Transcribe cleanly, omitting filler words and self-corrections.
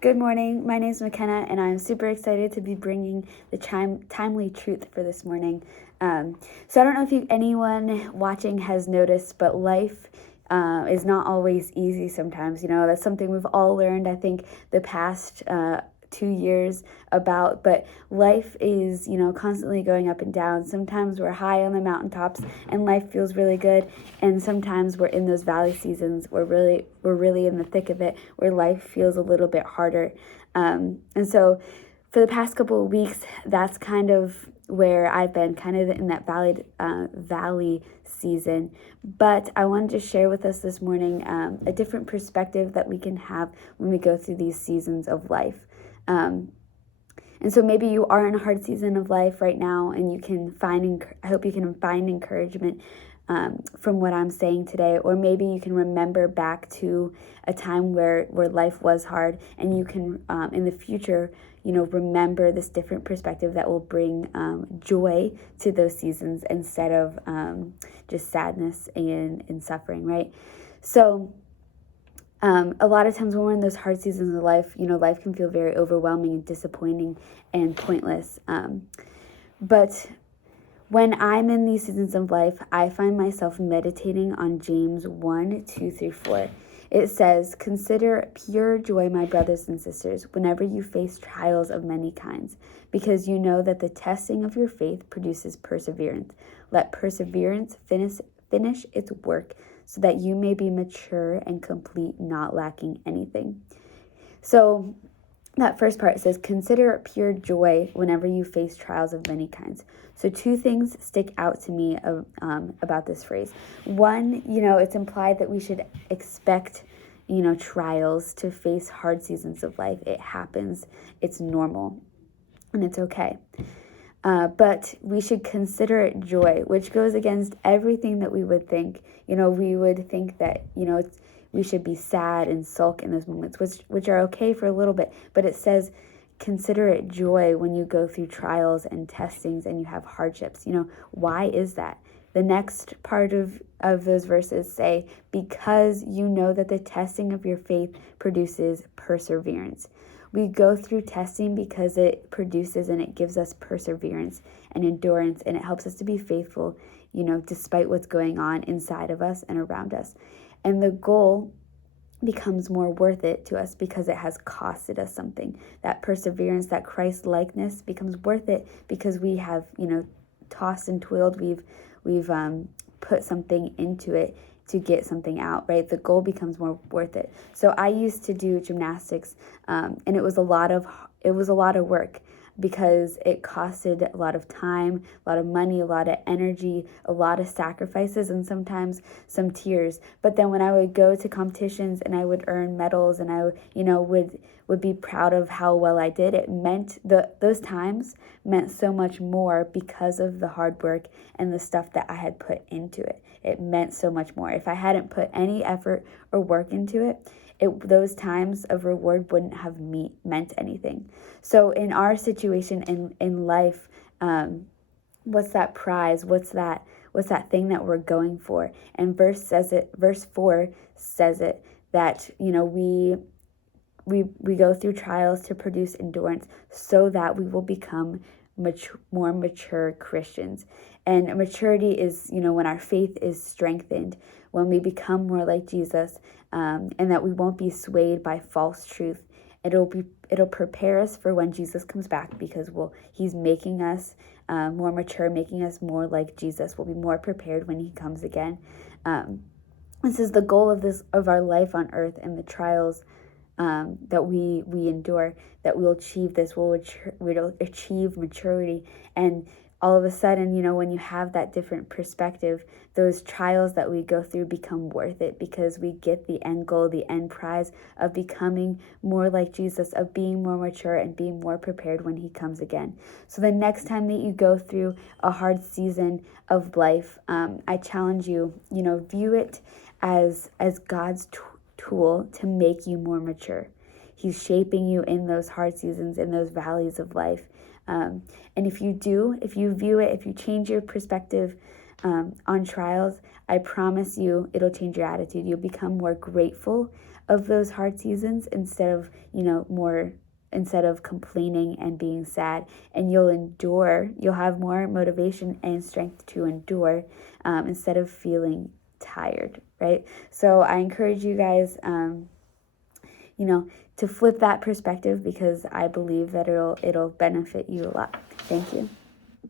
Good morning. My name is McKenna, and I'm super excited to be bringing the timely truth for this morning. So I don't know if anyone watching has noticed, but life is not always easy sometimes. That's something we've all learned, I think, the past 2 years about, but life is, constantly going up and down. Sometimes we're high on the mountaintops and life feels really good, and sometimes we're in those valley seasons. We're really in the thick of it, where life feels a little bit harder. And so for the past couple of weeks, that's kind of where I've been, kind of in that valley season. But I wanted to share with us this morning a different perspective that we can have when we go through these seasons of life. And so maybe you are in a hard season of life right now, and you can I hope you can find encouragement from what I'm saying today. Or maybe you can remember back to a time where life was hard, and you can, in the future, remember this different perspective that will bring joy to those seasons instead of just sadness and suffering, right? So a lot of times when we're in those hard seasons of life, life can feel very overwhelming and disappointing and pointless. But when I'm in these seasons of life, I find myself meditating on James 1:2-4. It says, "Consider pure joy, my brothers and sisters, whenever you face trials of many kinds, because you know that the testing of your faith produces perseverance. Let perseverance finish its work, so that you may be mature and complete, not lacking anything." So that first part says, consider pure joy whenever you face trials of many kinds. So two things stick out to me about this phrase. One, it's implied that we should expect, trials, to face hard seasons of life. It happens, it's normal, and it's okay. But we should consider it joy, which goes against everything that we would think. We would think that, we should be sad and sulk in those moments, which are okay for a little bit. But it says, consider it joy when you go through trials and testings and you have hardships. Why is that? The next part of those verses say, because you know that the testing of your faith produces perseverance. We go through testing because it produces and it gives us perseverance and endurance, and it helps us to be faithful, despite what's going on inside of us and around us. And the goal becomes more worth it to us because it has costed us something. That perseverance, that Christ-likeness becomes worth it because we have, tossed and toiled. We've put something into it to get something out, right? The goal becomes more worth it. So I used to do gymnastics, and it was a lot of work because it costed a lot of time, a lot of money, a lot of energy, a lot of sacrifices, and sometimes some tears. But then when I would go to competitions and I would earn medals, and I, would be proud of how well I did, it meant those times meant so much more because of the hard work and the stuff that I had put into it. It meant so much more. If I hadn't put any effort or work into it, those times of reward wouldn't have meant anything. So in our situation in life, what's that prize? What's that thing that we're going for? And verse 4 says it, that we go through trials to produce endurance so that we will become more mature Christians. And maturity is, when our faith is strengthened, when we become more like Jesus, and that we won't be swayed by false truth. It'll prepare us for when Jesus comes back, because he's making us more mature, making us more like Jesus. We'll be more prepared when he comes again. This is the goal of our life on earth, and the trials that we endure, that we'll achieve this. We'll achieve maturity. And all of a sudden, when you have that different perspective, those trials that we go through become worth it, because we get the end goal, the end prize of becoming more like Jesus, of being more mature and being more prepared when he comes again. So the next time that you go through a hard season of life, I challenge you, view it as God's tool to make you more mature. He's shaping you in those hard seasons, in those valleys of life. And if you view it, if you change your perspective on trials, I promise you it'll change your attitude. You'll become more grateful of those hard seasons instead of, instead of complaining and being sad. And you'll have more motivation and strength to endure, instead of feeling tired, right? So I encourage you guys, to flip that perspective, because I believe that it'll benefit you a lot. Thank you.